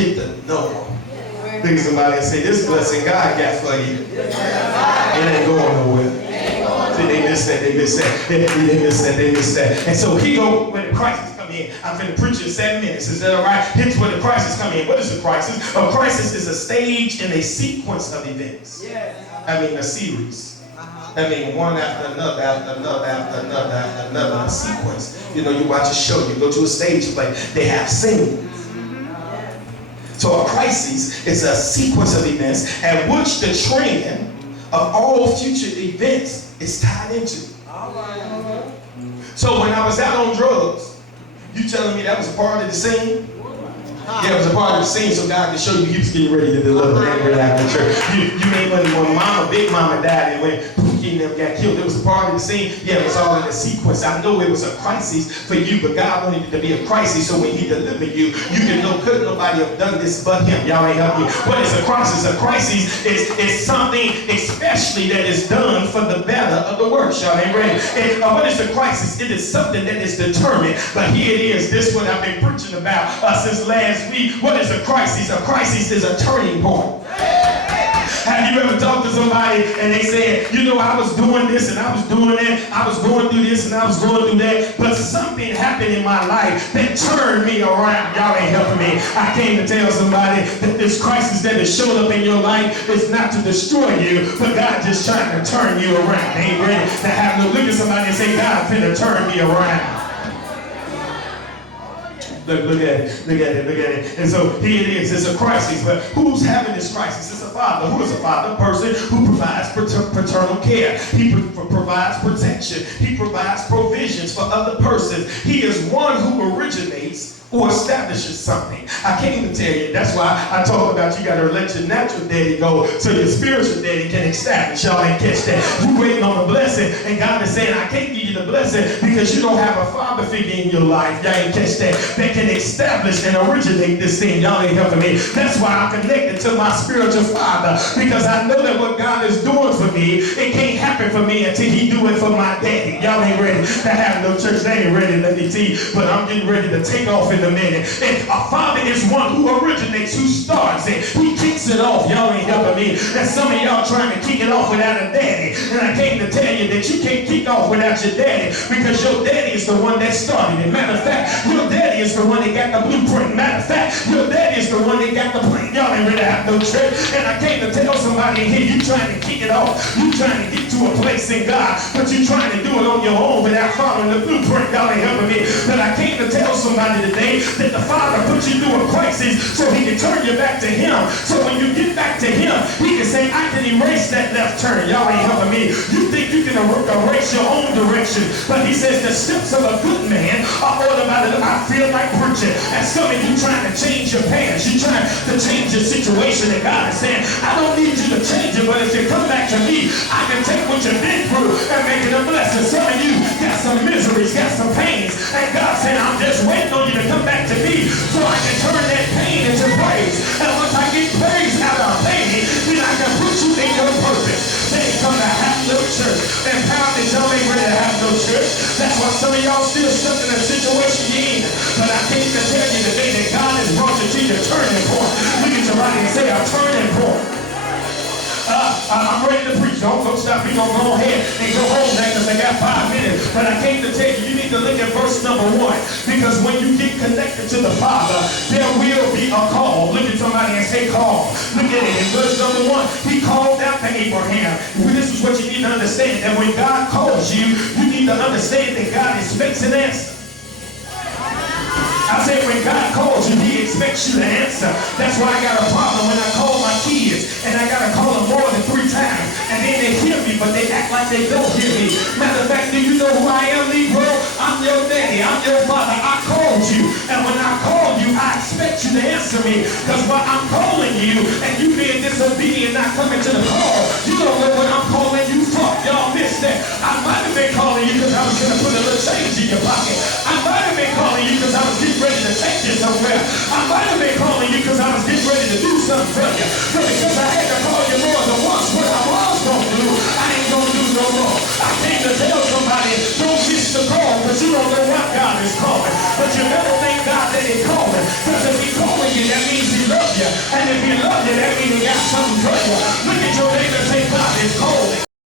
get to know him. Look at somebody and say, this blessing God got for you, it ain't going nowhere. See, they miss that, they miss that, they miss that, they miss that. And so he go, when the crisis come in, I'm going to preach in 7 minutes. Is that all right? Here's where the crisis come in. What is a crisis? A crisis is a stage in a sequence of events. I mean, a series. I mean, one after another, after another, after another, after another, a sequence. You know, you watch a show, you go to a stage play, they have scenes. So a crisis is a sequence of events at which the trend of all future events is tied into. So when I was out on drugs, you telling me that was a part of the scene? Yeah, it was a part of the scene so God could show you he was getting ready to deliver every after church. You ain't when mama, big mama died and when Pookie and them got killed, it was a part of the scene. Yeah, it was all in the sequence. I know it was a crisis for you, but God wanted it to be a crisis so when he delivered you, you can know couldn't nobody have done this but him. Y'all ain't help me. What is a crisis? A crisis is something especially that is done for the better of the works. Y'all ain't ready. And, what is a crisis? It is something that is determined. But here it is. This is what I've been preaching about since last week. What is a crisis? A crisis is a turning point. Have you ever talked to somebody and they said, you know, I was doing this and I was doing that, I was going through this and I was going through that, but something happened in my life that turned me around. Y'all ain't helping me. I came to tell somebody that this crisis that has showed up in your life is not to destroy you, but God just trying to turn you around. They ain't ready to have no look at somebody and say, God finna turn me around. Look at it. And so here it is. It's a crisis. But who's having this crisis? It's a father. Who is a father? A person who provides paternal care. He provides protection. He provides provisions for other persons. He is one who originates or establishes something. I came to tell you, that's why I talk about you got to let your natural daddy go so your spiritual daddy can establish. Y'all ain't catch that. You waiting on a blessing and God is saying, I can't give you the blessing because you don't have a father figure in your life. Y'all ain't catch that. That can establish and originate this thing. Y'all ain't helping me. That's why I'm connected to my spiritual father, because I know that what God is doing for me, it can't happen for me until he do it for my daddy. Y'all ain't ready to have no church. They ain't ready, let me see. But I'm getting ready to take off in a minute. And a father is one who originates, who starts it. He kicks it off. Y'all ain't helping me. And some of y'all trying to kick it off without a daddy. And I came to tell you that you can't kick off without your daddy, because your daddy is the one that started it. Matter of fact, your daddy is the one that got the blueprint. Matter of fact, your daddy is the one that got the plan. Y'all ain't ready to have no church. And I came to tell somebody in here, you trying to kick it off. You trying to get to a place in God, but you trying to do it on your own without following the blueprint. Y'all ain't helping me. But I came to tell somebody today that the Father put you through a crisis so he can turn you back to him. So when you get back to him, he can say, I can erase that left turn. Y'all ain't helping me. You think you can erase your own direction, but he says the steps of a good man are ordered by the, I feel like preaching. And some of you trying to change your past. You're trying to change your situation, and God is saying, I don't need you to change it, but if you come back to me, I can take what you've been through and make it a blessing. Some of you got some miseries, got some pains, and God said, I'm just waiting on you to come back to me so I can turn that pain into praise. And once I get praise out of pain, then I can put you in your purpose. They ain't come to have no church. Empowerment, y'all ain't ready to have no church. That's why some of y'all still stuck in a situation you're in. But I came to tell you today that God has brought you to your turning point. Look at somebody and say, a turning point. I'm ready to preach. Don't stop. We're going to go ahead and go home now because I got 5 minutes. But I came to tell you, you need to look at verse number 1. Because when you get connected to the Father, there will be a call. Look at somebody and say call. Look at it. In verse number 1, he called out to Abraham. This is what you need to understand. That when God calls you, you need to understand that God expects an answer. I said when God calls you, he expects you to answer. That's why I got a problem when I call my kids. And I got to call them more than 3 times. And then they hear me, but they act like they don't hear me. Matter of fact, do you know who I am, Negro? I'm your daddy. I'm your father. I called you. And when I call you, I expect you to answer me. Because while I'm calling you and you being disobedient, not coming to the call, you don't know what I'm calling you for. Y'all missed that. I might have been calling you because I was going to put a little change in your pocket. I might have been calling you because I was getting ready to take you somewhere. I might have been calling you because I was getting ready to do something for you. But because I had to call you more than once, what I was going to do, I ain't going to do no more. I came to tell somebody, don't miss the call, but you don't know what God is calling. But you better thank God that he's calling. Because if he's calling you, that means he loves And if he loves you, that means he got something for you. Look at your neighbor